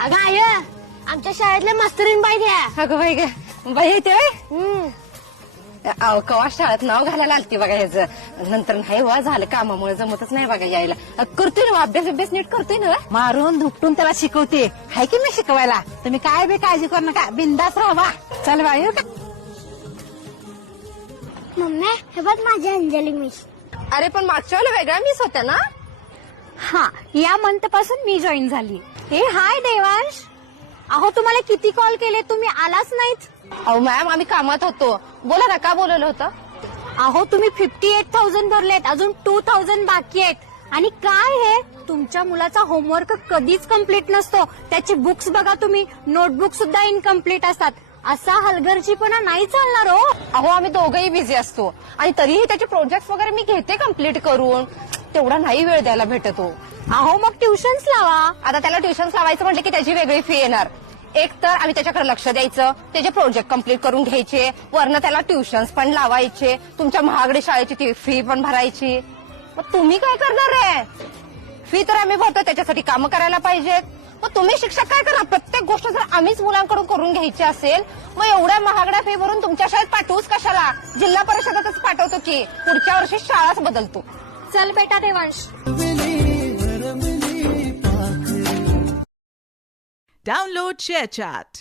अगं आय आमच्या शाळेतल्या मास्तरीन बाई द्या. अगं बाई ग बाई येते कवा शाळेत नाव घालायला आलती बघा ह्याचं. नंतर नाही वा झालं कामामुळे जमतच नाही बघा यायला. करतोय ना अभ्यास नीट करतोय ना. मारून धुपटून त्याला शिकवते. हाय की मी शिकवायला. तुम्ही काय बी काळजी करू नका. बिंदास राहा. चल बाई. मम्मी हे बघ माझी अंजली मिस. अरे पण मागच्या वेळेला वेगळ्या मिस होत्या ना. हा या मंथ पासून मी जॉईन झाली. हे हाय देवांश. अहो तुम्हाला किती कॉल केले तुम्ही आलाच नाहीत. अहो मॅम आम्ही कामात होतो. बोला ना का बोलवलं होतं. अहो तुम्ही 58,000 भरलेत अजून 2,000 बाकी आहेत. आणि काय हे तुमच्या मुलाचा होमवर्क कधीच कम्प्लीट नसतो. त्याची बुक्स बघा तुम्ही नोटबुक सुद्धा इनकम्प्लीट असतात. असा हलगर्जीपणा नाही चालणार हो. अहो आम्ही दोघंही बिझी असतो आणि तरीही त्याचे प्रोजेक्ट वगैरे मी घेते कम्प्लीट करून. तेवढा नाही वेळ द्यायला भेटतो. अहो मग ट्युशन्स लावा. आता त्याला ट्युशन्स लावायचं म्हटलं की त्याची वेगळी फी येणार. एक तर आम्ही त्याच्याकडे लक्ष द्यायचं त्याचे प्रोजेक्ट कम्प्लीट करून घ्यायचे वरनं त्याला ट्युशन्स पण लावायचे तुमच्या महागडी शाळेची ती फी पण भरायची. मग तुम्ही काय करणार आहे. फी तर आम्ही भरतो त्याच्यासाठी कामं करायला पाहिजेत. मग तुम्ही शिक्षक काय करणार. प्रत्येक गोष्ट जर आम्हीच मुलांकडून करून घ्यायची असेल मग एवढ्या महागड्या फी भरून तुमच्या शाळेत पाठवूच कशाला. जिल्हा परिषदेतच पाठवतो की पुढच्या वर्षी शाळाच बदलतो. चल बेटा देवांश. Download ShareChat.